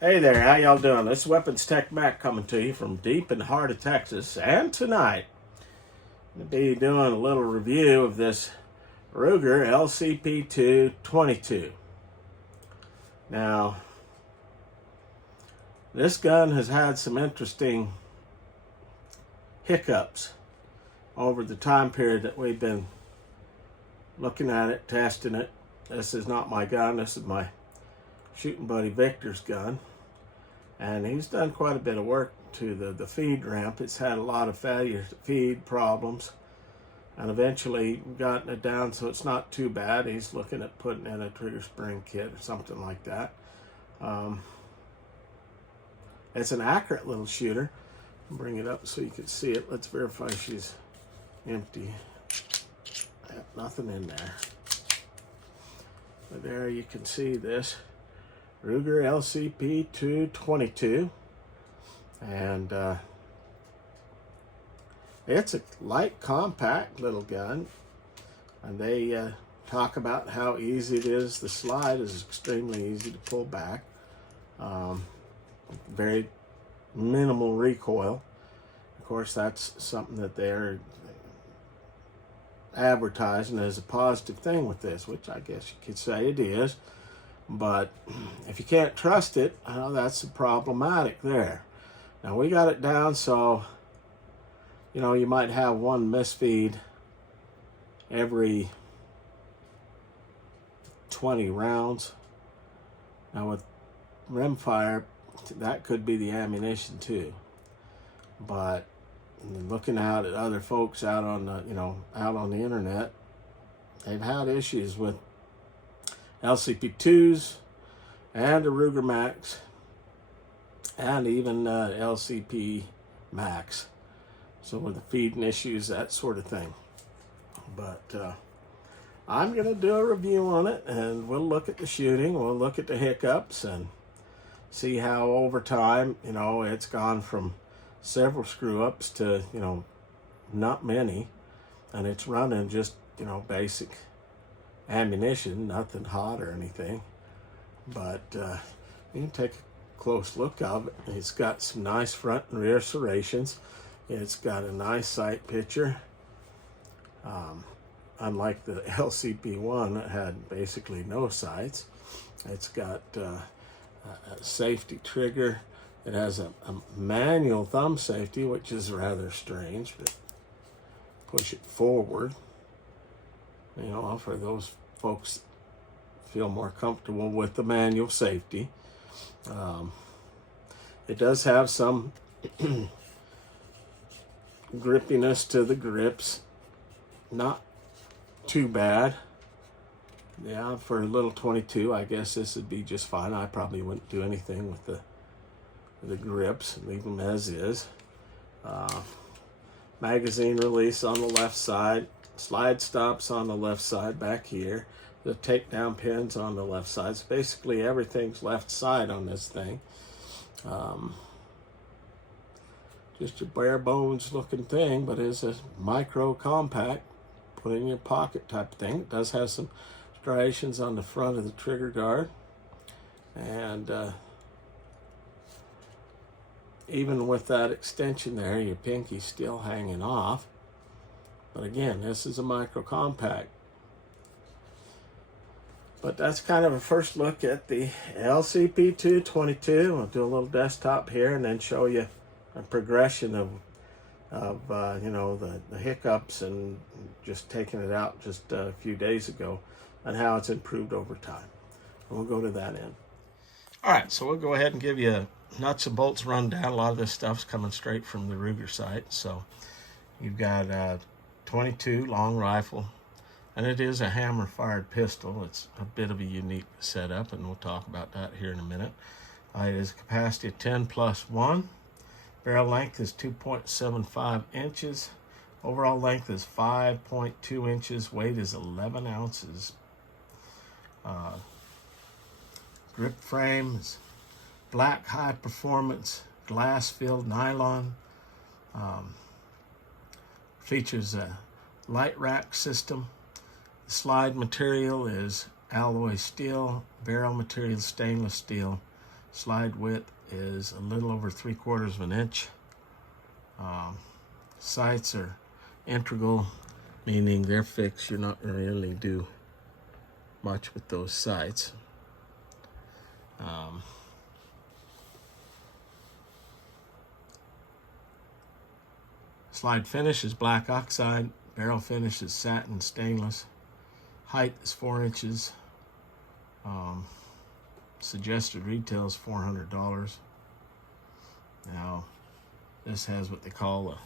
Hey there, how y'all doing? This is Weapons Tech Mac coming to you from deep in the heart of Texas. And tonight, I'm going to be doing a little review of this Ruger LCP222. Now, this gun has had some interesting hiccups over the time period that we've been looking at it, testing it. This is not my gun, this is my shooting buddy Victor's gun. And he's done quite a bit of work to the feed ramp. It's had a lot of failure feed problems, and eventually gotten it down so it's not too bad. He's looking at putting in a trigger spring kit or something like that. It's an accurate little shooter. I'll bring it up so you can see it. Let's verify she's empty. Nothing in there. But there you can see this Ruger LCP222, and it's a light, compact little gun, and they talk about how easy it is. The slide is extremely easy to pull back, very minimal recoil. Of course, that's something that they're advertising as a positive thing with this, which I guess you could say it is. But if you can't trust it, that's problematic there. Now we got it down so, you might have one misfeed every 20 rounds. Now with rimfire, that could be the ammunition too. But looking out at other folks out on the, out on the internet, they've had issues with LCP2s and the Ruger Max and even LCP Max. So with the feeding issues, that sort of thing. But I'm going to do a review on it, and we'll look at the shooting, we'll look at the hiccups, and see how over time, it's gone from several screw-ups to, not many, and it's running just, basic ammunition, nothing hot or anything. But you can take a close look of it. It's got some nice front and rear serrations. It's got a nice sight picture. Unlike the LCP1 that had basically no sights. It's got a safety trigger. It has a manual thumb safety, which is rather strange, but push it forward. For those folks feel more comfortable with the manual safety. It does have some grippiness to the grips. Not too bad. Yeah, for a little 22, I guess this would be just fine. I probably wouldn't do anything with the grips, leave them as is. Magazine release on the left side. Slide stops on the left side back here. The takedown pins on the left side. So basically everything's left side on this thing. Just a bare bones looking thing, but it's a micro compact, put in your pocket type of thing. It does have some striations on the front of the trigger guard. And even with that extension there, your pinky's still hanging off. But again, this is a micro compact. But that's kind of a first look at the LCP222. We'll do a little desktop here and then show you a progression of the hiccups and just taking it out just a few days ago and how it's improved over time. And we'll go to that end. All right, so we'll go ahead and give you a nuts and bolts rundown. A lot of this stuff's coming straight from the Ruger site. So you've got 22 long rifle, and it is a hammer fired pistol. It's a bit of a unique setup, and we'll talk about that here in a minute. It is a capacity of 10+1. Barrel length is 2.75 inches. Overall length is 5.2 inches. Weight is 11 ounces. Grip frame is black high performance glass filled nylon. Features a light rack system. The slide material is alloy steel, barrel material stainless steel, Slide width is a little over 3/4 of an inch. Sights are integral, meaning they're fixed. You're not going to really do much with those sights. Slide finish is black oxide. Barrel finish is satin stainless. Height is 4 inches. Suggested retail is $400. Now, this has what they call a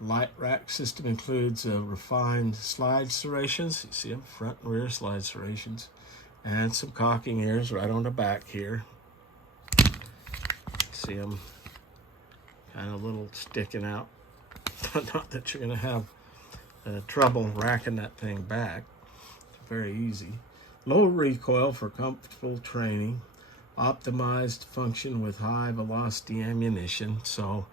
light rack system. Includes refined slide serrations. You see them, front and rear slide serrations, and some cocking ears right on the back here. See them, kind of little sticking out. Not that you're going to have trouble racking that thing back. It's very easy. Low recoil for comfortable training. Optimized function with high velocity ammunition. So,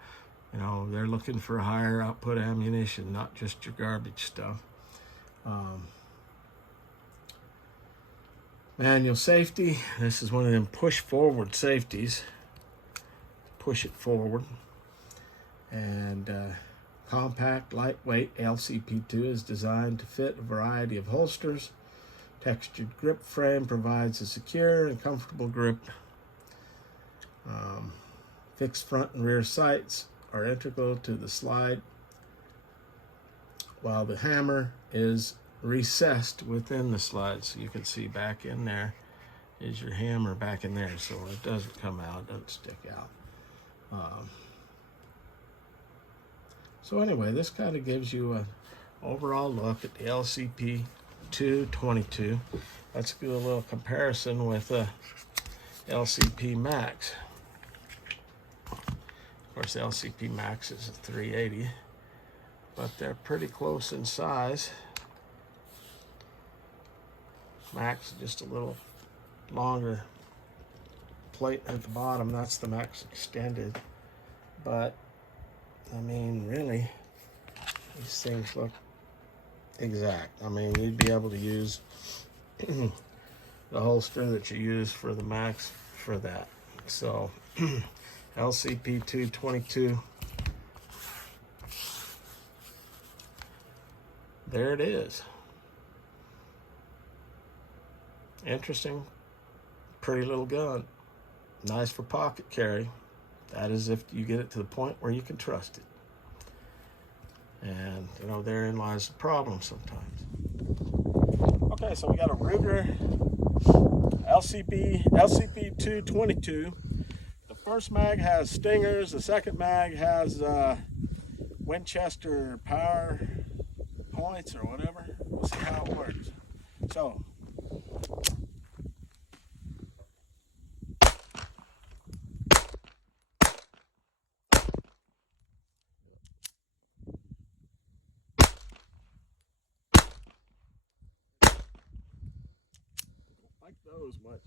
you know, they're looking for higher output ammunition, not just your garbage stuff. Manual safety. This is one of them push forward safeties. Push it forward. And compact, lightweight LCP2 is designed to fit a variety of holsters. Textured grip frame provides a secure and comfortable grip. Fixed front and rear sights are integral to the slide, while the hammer is recessed within the slide. So you can see back in there is your hammer back in there, so it doesn't come out, it doesn't stick out. So anyway, this kind of gives you an overall look at the LCP 222. Let's do a little comparison with LCP Max. Of course, LCP Max is a 380, but they're pretty close in size. Max is just a little longer plate at the bottom. That's the Max Extended. But I mean, really, these things look exact. I mean, you'd be able to use the holster that you use for the Max for that. So, LCP 222. There it is. Interesting, pretty little gun. Nice for pocket carry. That is if you get it to the point where you can trust it. And, you know, therein lies the problem sometimes. Okay, so we got a Ruger LCP 222. The first mag has stingers. The second mag has Winchester power points or whatever. We'll see how it works. So, like those much.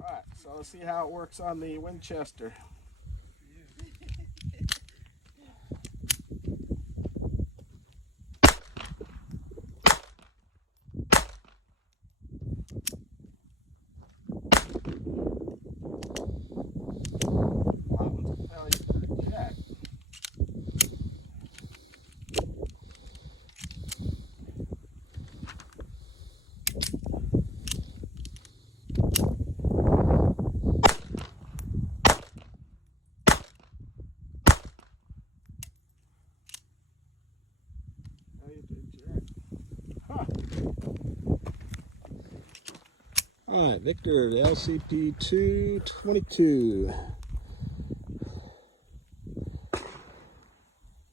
Alright, so let's see how it works on the Winchester. All right, Victor, the LCP 222.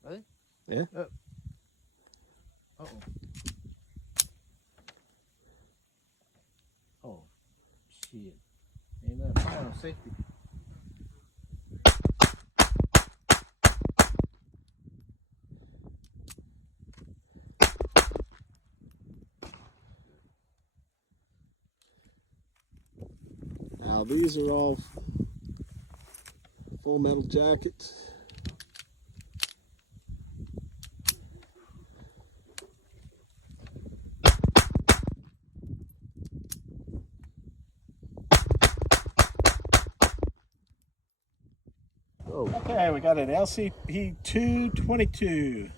Ready? Yeah? Uh-oh. Oh, shit. Ain't that fire on safety? Now these are all full metal jackets. Oh, Okay, we got an LCP 222.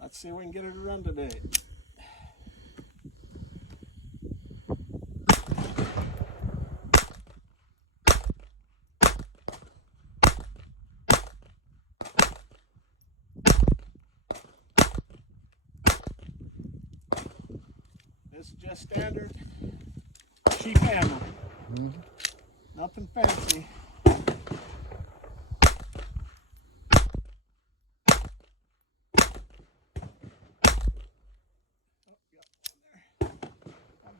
Let's see if we can get it to run today. This is just standard sheep hammer. Nothing fancy.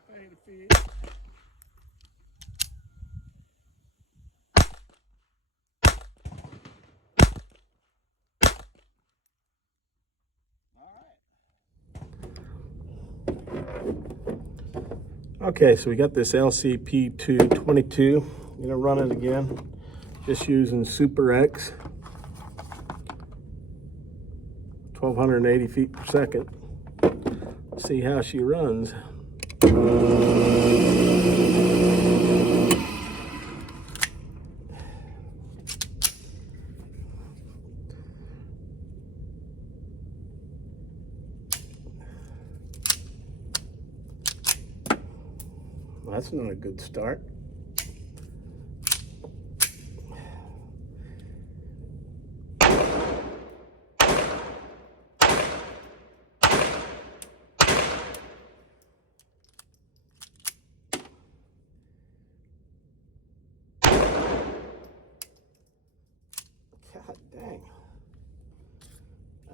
Failure to feed. Okay, so we got this LCP 222. I'm gonna run it again, just using Super X, 1280 feet per second. See how she runs. Well, that's not a good start. God dang.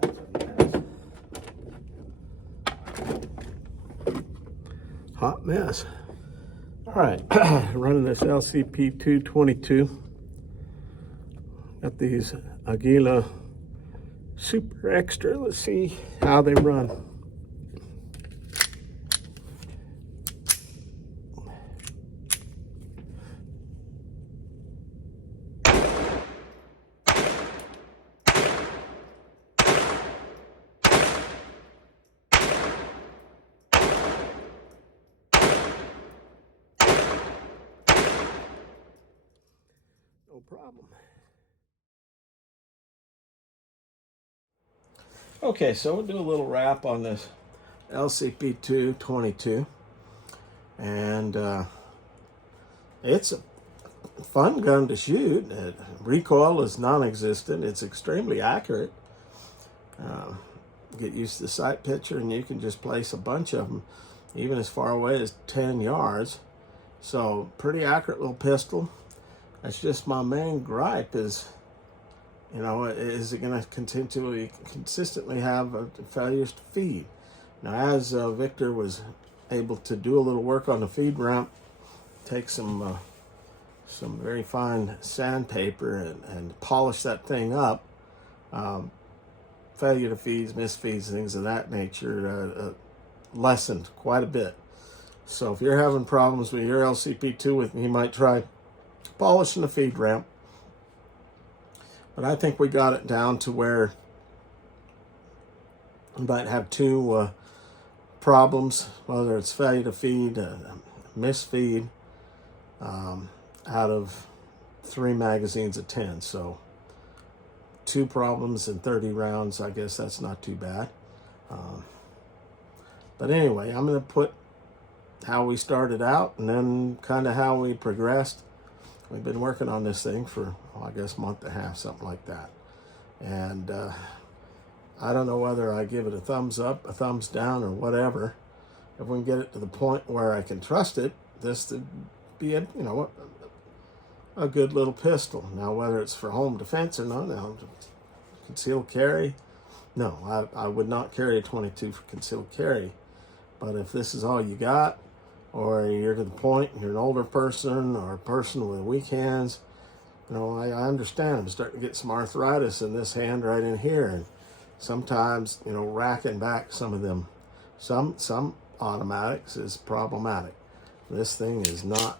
That's a mess. Hot mess. All right, running this LCP 222. Got these Aguila Super Extra. Let's see how they run. No problem. Okay, so we'll do a little wrap on this LCP 222. And it's a fun gun to shoot. Recoil is non-existent. It's extremely accurate. Get used to the sight picture and you can just place a bunch of them even as far away as 10 yards. So pretty accurate little pistol. That's just my main gripe is, you know, is it going to consistently have failures to feed? Now, as Victor was able to do a little work on the feed ramp, take some very fine sandpaper and polish that thing up, failure to feeds, misfeeds, things of that nature lessened quite a bit. So if you're having problems with your LCP2 with me, you might try polishing the feed ramp. But I think we got it down to where you might have two problems, whether it's failure to feed, misfeed, out of 3 magazines of 10. So 2 problems in 30 rounds, I guess that's not too bad. But anyway, I'm going to put how we started out and then kind of how we progressed. We've been working on this thing for, well, I guess, a month and a half, something like that. And I don't know whether I give it a thumbs up, a thumbs down, or whatever. If we can get it to the point where I can trust it, this would be a good little pistol. Now, whether it's for home defense or not, now, concealed carry, no, I would not carry a 22 for concealed carry. But if this is all you got, or you're to the point, you're an older person or a person with weak hands, you know, I understand. I'm starting to get some arthritis in this hand right in here, and sometimes, you know, racking back some of them, some automatics is problematic. This thing is not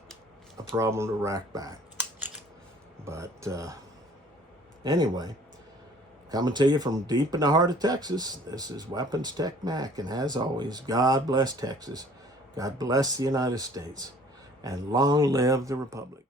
a problem to rack back. But anyway, coming to you from deep in the heart of Texas, this is Weapons Tech Mac, and as always, God bless Texas, God bless the United States, and long live the Republic.